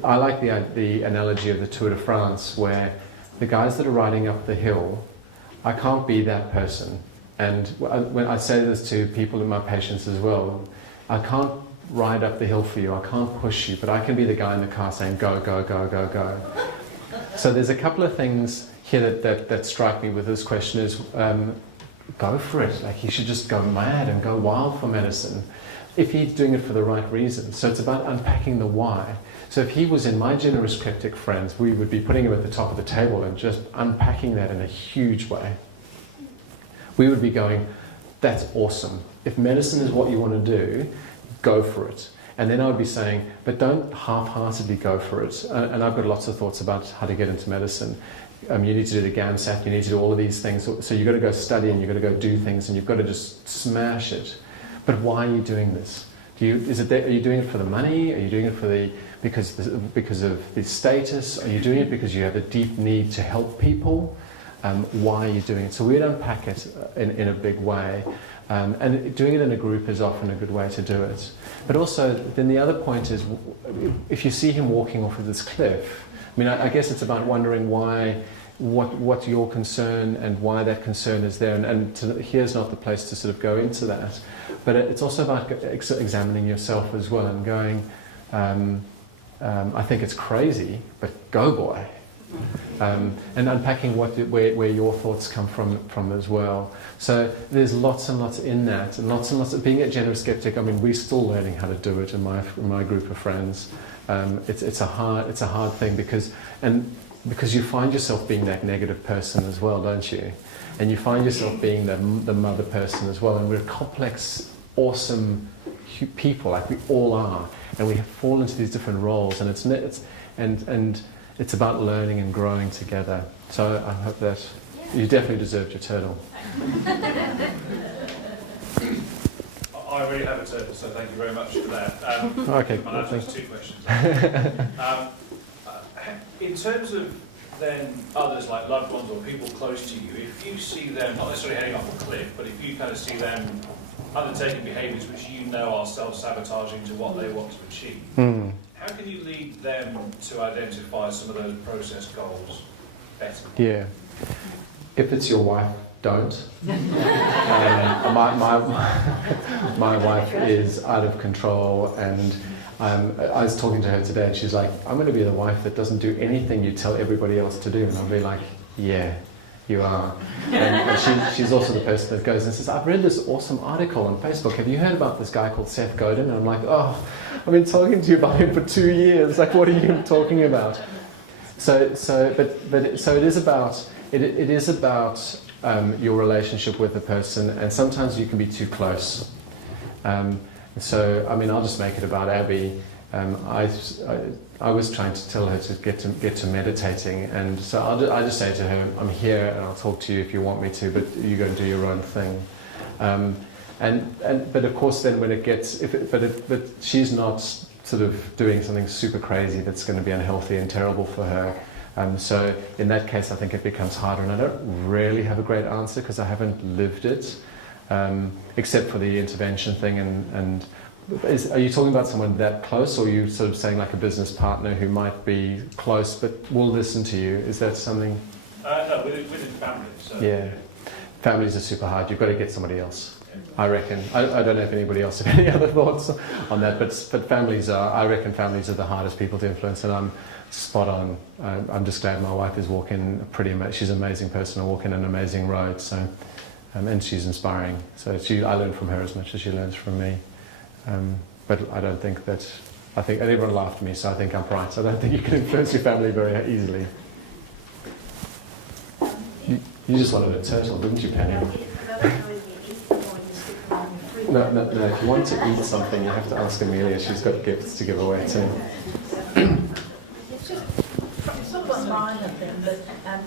I like the analogy of the Tour de France, where the guys that are riding up the hill, I can't be that person. And when I say this to people in my patients as well, I can't ride up the hill for you, I can't push you, but I can be the guy in the car saying, go, go, go, go, go. So there's a couple of things here that strike me with this question is, go for it. Like, you should just go mad and go wild for medicine, if he's doing it for the right reason. So it's about unpacking the why. So if he was in my generous skeptic friends, we would be putting him at the top of the table and just unpacking that in a huge way. We would be going, that's awesome. If medicine is what you want to do, go for it. And then I would be saying, but don't half-heartedly go for it. And I've got lots of thoughts about how to get into medicine. You need to do the GAMSAT, you need to do all of these things. So you've got to go study and you've got to go do things and you've got to just smash it. But why are you doing this? Are you doing it for the money? Are you doing it because of the status? Are you doing it because you have a deep need to help people? Why are you doing it? So we'd unpack it in a big way. And doing it in a group is often a good way to do it. But also, then the other point is, if you see him walking off of this cliff, I mean, I guess it's about wondering what's your concern and why that concern is there. And here's not the place to sort of go into that. But it's also about examining yourself as well and going, I think it's crazy, but go boy. And unpacking where your thoughts come from as well. So there's lots and lots in that, and lots of being a generous skeptic. I mean, we're still learning how to do it in my group of friends. It's a hard thing because you find yourself being that negative person as well, don't you? And you find yourself being the mother person as well. And we're complex, awesome people, like we all are, and we fall into these different roles. And it's about learning and growing together. So I hope that you definitely deserved your turtle. I already have a turtle, so thank you very much for that. Okay. I'll have just 2 questions. In terms of then others, like loved ones or people close to you, if you see them, not necessarily heading off a cliff, but if you kind of see them undertaking behaviours which you know are self-sabotaging to what they want to achieve, how can you lead them to identify some of those process goals better? Yeah. If it's your wife, don't. My wife is out of control, and I was talking to her today, and she's like, I'm going to be the wife that doesn't do anything you tell everybody else to do. And I'll be like, yeah, you are. And she's also the person that goes and says, I've read this awesome article on Facebook. Have you heard about this guy called Seth Godin? And I'm like, oh, I've been talking to you about him for 2 years. Like, what are you talking about? So it is about your relationship with the person, and sometimes you can be too close. So, I mean, I'll just make it about Abby. I was trying to tell her to get to meditating, and so I just say to her, I'm here and I'll talk to you if you want me to, but you go and do your own thing. But of course, then when it gets, but she's not sort of doing something super crazy that's going to be unhealthy and terrible for her. So in that case, I think it becomes harder, and I don't really have a great answer because I haven't lived it, except for the intervention thing. And are you talking about someone that close, or are you sort of saying like a business partner who might be close but will listen to you? Is that something? No, within families. So. Yeah, families are super hard. You've got to get somebody else. I reckon. I don't know if anybody else have any other thoughts on that, but families are. I reckon families are the hardest people to influence, and I'm spot on. I'm just glad my wife is walking she's an amazing person, walking an amazing road. So, and she's inspiring. So I learn from her as much as she learns from me. But I don't think that. I think everyone laughed at me, so I think I'm right. I don't think you can influence your family very easily. You just wanted a turtle, didn't you, Penny? No. If you want to eat something, you have to ask Amelia. She's got gifts to give away too. It's not got minor thing, but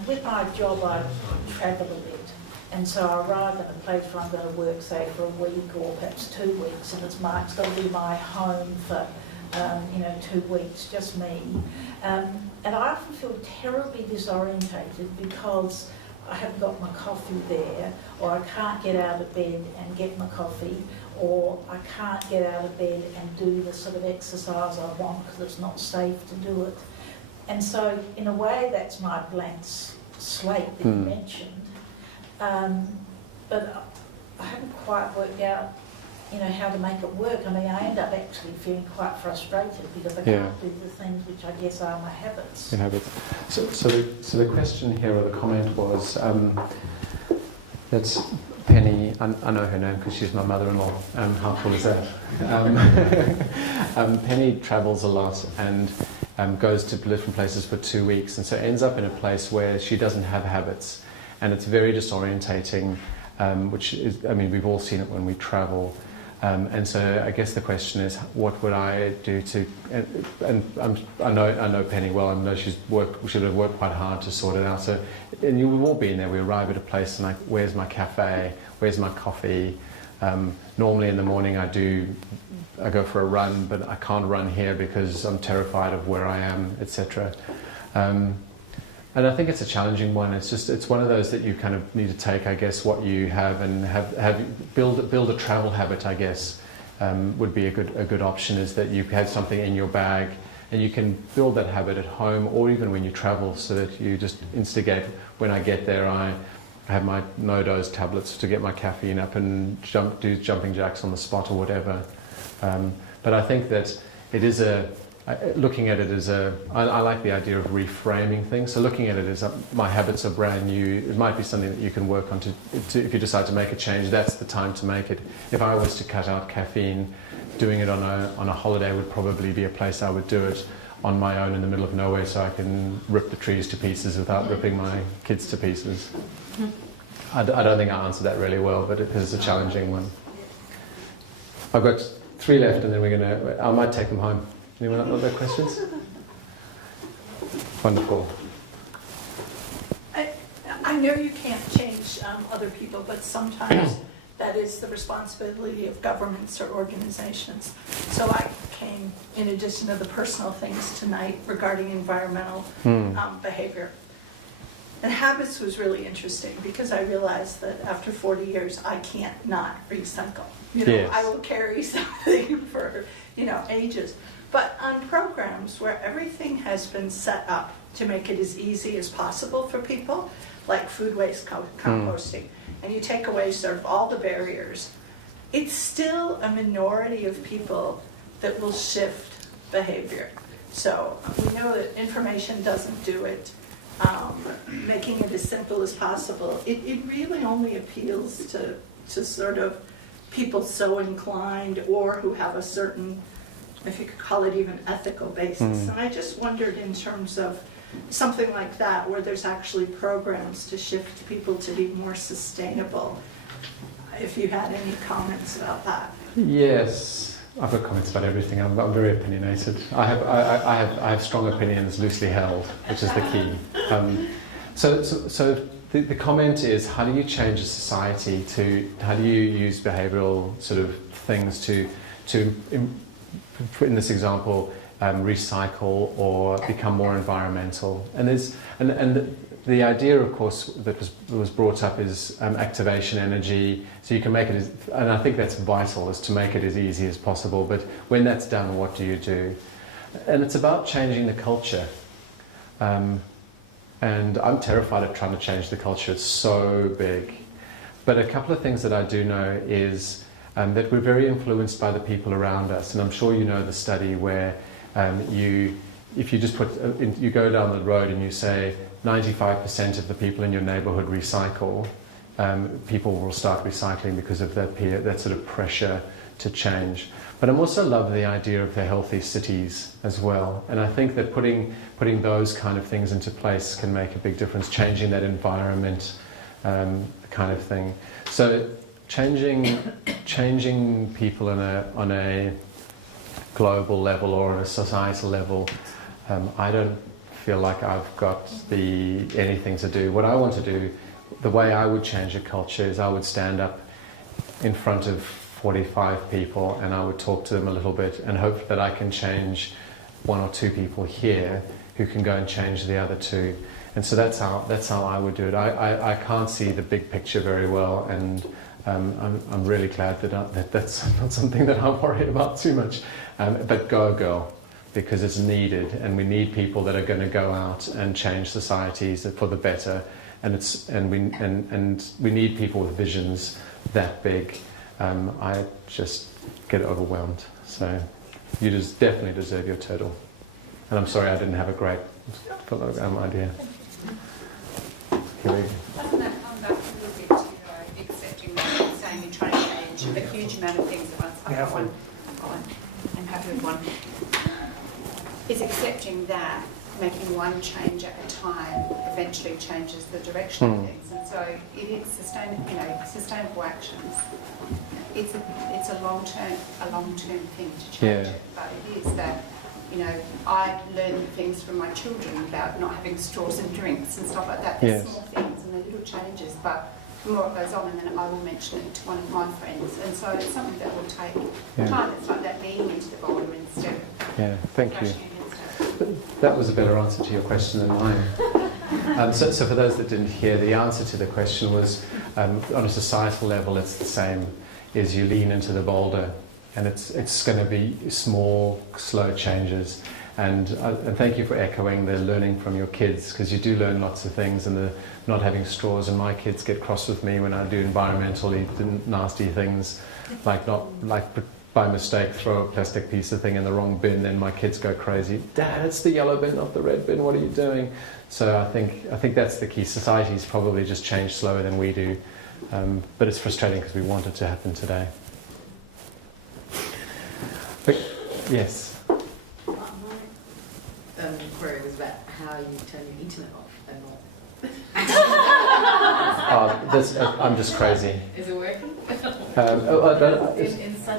with my job I travel a bit, and so I arrive at a place where I'm going to work, say, for a week or perhaps 2 weeks, and it's going to be my home for 2 weeks, just me. And I often feel terribly disorientated because I haven't got my coffee there, or I can't get out of bed and get my coffee, or I can't get out of bed and do the sort of exercise I want because it's not safe to do it. And so, in a way, that's my blank slate that you mentioned. But I haven't quite worked out, how to make it work. I mean, I end up actually feeling quite frustrated because I can't do the things which I guess are my habits. Your habits. So the question here, or the comment was, that's Penny. I know her name because she's my mother-in-law. How cool is that? Penny travels a lot and goes to different places for 2 weeks, and so ends up in a place where she doesn't have habits, and it's very disorientating. Which is, we've all seen it when we travel. And so I guess the question is, what would I do to? I know Penny well. I know she would have worked quite hard to sort it out. So, and you've all been there. We arrive at a place and where's my cafe? Where's my coffee? Normally in the morning I go for a run, but I can't run here because I'm terrified of where I am, etc. And I think it's a challenging one. It's one of those that you kind of need to take, I guess, what you have and build a travel habit, I guess, would be a good option, is that you have something in your bag and you can build that habit at home or even when you travel, so that you just instigate. When I get there, I have my no-dose tablets to get my caffeine up and do jumping jacks on the spot or whatever. But I think that it is looking at it as I like the idea of reframing things. So looking at it as my habits are brand new. It might be something that you can work on to if you decide to make a change. That's the time to make it. If I was to cut out caffeine, doing it on a holiday would probably be a place I would do it on my own in the middle of nowhere, so I can rip the trees to pieces without ripping my kids to pieces. I don't think I answered that really well, but it is a challenging one. I've got 3 left, and then I might take them home. Anyone have other questions? Wonderful. I know you can't change other people, but sometimes that is the responsibility of governments or organizations. So I came, in addition to the personal things tonight regarding environmental behavior. And habits was really interesting because I realized that after 40 years, I can't not recycle. Yes. I will carry something for, ages. But on programs where everything has been set up to make it as easy as possible for people, like food waste composting, and you take away sort of all the barriers, it's still a minority of people that will shift behavior. So we know that information doesn't do it. Making it as simple as possible, it really only appeals to sort of people so inclined or who have a certain, if you could call it even ethical basis. And I just wondered, in terms of something like that, where there's actually programs to shift people to be more sustainable, if you had any comments about that. Yes, I've got comments about everything. I'm very opinionated. I have strong opinions, loosely held, which is the key. So the comment is, how do you change a society how do you use behavioural sort of things to in this example, recycle or become more environmental? And the idea, of course, that was brought up is activation energy. So you can make it, and I think that's vital, is to make it as easy as possible. But when that's done, what do you do? And it's about changing the culture. And I'm terrified of trying to change the culture. It's so big. But a couple of things that I do know is that we're very influenced by the people around us. And I'm sure you know the study where if you just you go down the road and you say 95% of the people in your neighbourhood recycle, people will start recycling because of that sort of pressure to change. But I also love the idea of the healthy cities as well. And I think that putting those kind of things into place can make a big difference, changing that environment kind of thing. So changing people on a global level or on a societal level, I don't feel like I've got anything to do. What I want to do, the way I would change a culture, is I would stand up in front of 45 people and I would talk to them a little bit and hope that I can change 1 or 2 people here who can go and change the other 2. And so that's how I would do it. I can't see the big picture very well, and I'm really glad that that's not something that I'm worried about too much. But go, girl, because it's needed, and we need people that are going to go out and change societies for the better. And we need people with visions that big. I just get overwhelmed. So you just definitely deserve your turtle. And I'm sorry I didn't have a great idea. Here we go. Doesn't that come back a little bit to accepting that you're saying you're trying to change a huge amount of things at once? I've got one. I'm happy with one. Is accepting that making one change at a time eventually changes the direction of things. And so if it's sustainable actions, it's a long-term thing to change it. But it is that, I learn things from my children about not having straws in drinks and stuff like that. They're small things and they're little changes, but the more it goes on, and then I will mention it to one of my friends. And so it's something that will take time. It's like that being into the boulder instead of thank you. crashing against it. That was a better answer to your question than mine. So for those that didn't hear, the answer to the question was, on a societal level, it's the same. Is you lean into the boulder, and it's going to be small, slow changes. And thank you for echoing the learning from your kids, because you do learn lots of things, and the not having straws. And my kids get cross with me when I do environmentally nasty things, like by mistake throw a plastic piece of thing in the wrong bin, then my kids go crazy. Dad, it's the yellow bin, not the red bin. What are you doing? So I think that's the key. Society's probably just changed slower than we do, but it's frustrating because we want it to happen today. But, yes. My query was about how you turn your internet off and not. I'm just crazy. Is it working? In such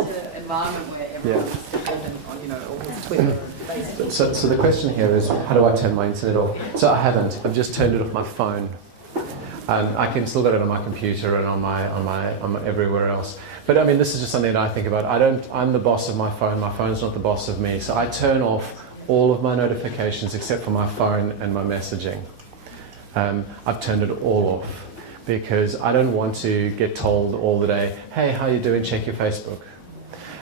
an environment where everyone's dependent on, almost Twitter and Facebook. So the question here is, how do I turn my internet off? So I haven't. I've just turned it off my phone. I can still get it on my computer and on my everywhere else. But I mean, this is just something that I think about. I'm the boss of my phone. My phone's not the boss of me. So I turn off all of my notifications except for my phone and my messaging. I've turned it all off because I don't want to get told all the day, hey, how you doing? Check your Facebook.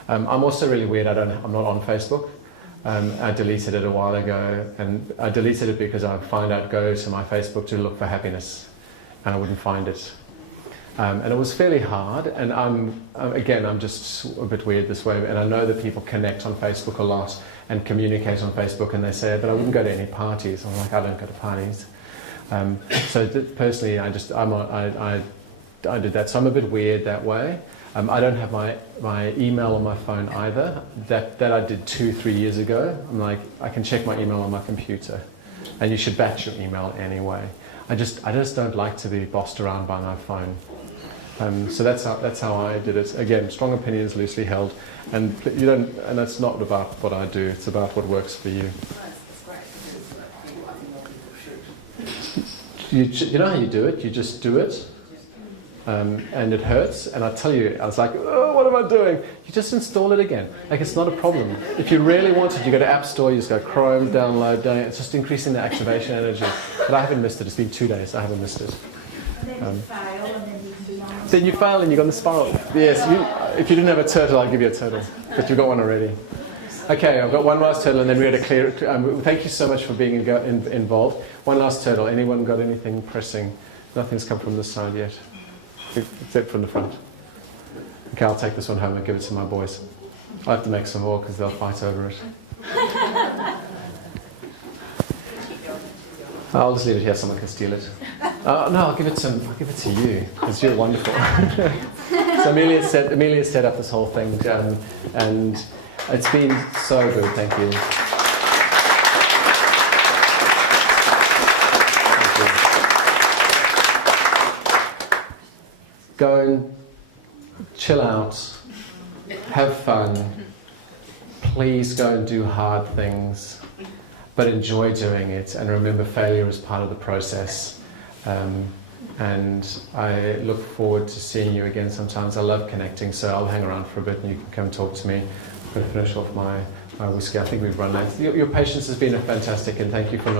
I'm also really weird. I'm not on Facebook. I deleted it a while ago, and I deleted it because I go to my Facebook to look for happiness, and I wouldn't find it. And it was fairly hard, and I'm just a bit weird this way, and I know that people connect on Facebook a lot and communicate on Facebook, and they say, but I wouldn't go to any parties. I'm like, I don't go to parties. Personally, I did that, so I'm a bit weird that way. I don't have my email on my phone either. That I did 2-3 years ago. I'm like, I can check my email on my computer, and you should batch your email anyway. I just don't like to be bossed around by my phone. So that's how I did it. Again, strong opinions, loosely held, and and that's not about what I do. It's about what works for you. You know how you do it? You just do it, and it hurts. And I tell you, I was like, oh, what am I doing? You just install it again. Like, it's not a problem. If you really want it, you go to App Store, you just go Chrome, download. It's just increasing the activation energy. But I haven't missed it. It's been 2 days. I haven't missed it. And then you fail, and then you be on. Then you fail and you go on the spiral. Yes, if you didn't have a turtle, I'll give you a turtle. But you've got one already. Okay, I've got one last turtle, and then we're going to clear it. Thank you so much for being involved. One last turtle. Anyone got anything pressing? Nothing's come from this side yet, except from the front. Okay, I'll take this one home and give it to my boys. I'll have to make some more because they'll fight over it. I'll just leave it here. Someone can steal it. No, I'll give it to you because you're wonderful. So Amelia set up this whole thing, and it's been so good. Thank you. Go and chill out, have fun. Please go and do hard things, but enjoy doing it, and remember failure is part of the process. And I look forward to seeing you again sometimes. I love connecting, so I'll hang around for a bit and you can come talk to me. I'm going to finish off my whiskey. I think we've run late. Your patience has been fantastic, and thank you for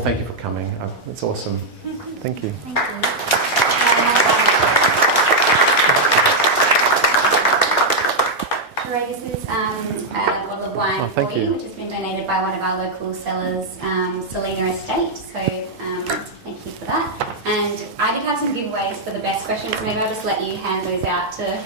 thank you for coming. It's awesome. Thank you. Thank you. Ray, this is a bottle of wine Oh, for thank you. which has been donated by one of our local sellers, Selena Estate. So thank you for that. And I did have some giveaways for the best questions. Maybe I'll just let you hand those out to.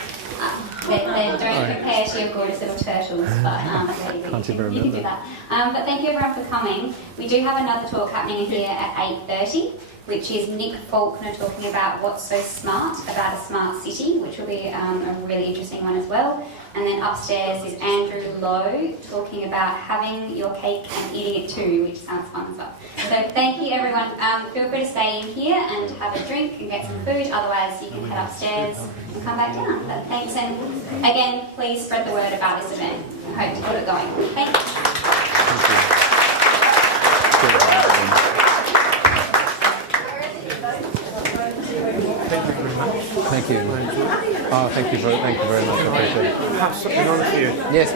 They don't compare to your gorgeous little turtles, but you can do that. But thank you everyone for coming. We do have another talk happening here at 8:30. Which is Nick Faulkner talking about what's so smart about a smart city, which will be a really interesting one as well. And then upstairs is Andrew Lowe talking about having your cake and eating it too, which sounds fun as well. So thank you everyone. Feel free to stay in here and have a drink and get some food. Otherwise you can head upstairs and come back down. But thanks, and again, please spread the word about this event. I hope to keep it going. Thank you. Thank you. Oh, thank you very much. I appreciate it. Have something on for you. Yes.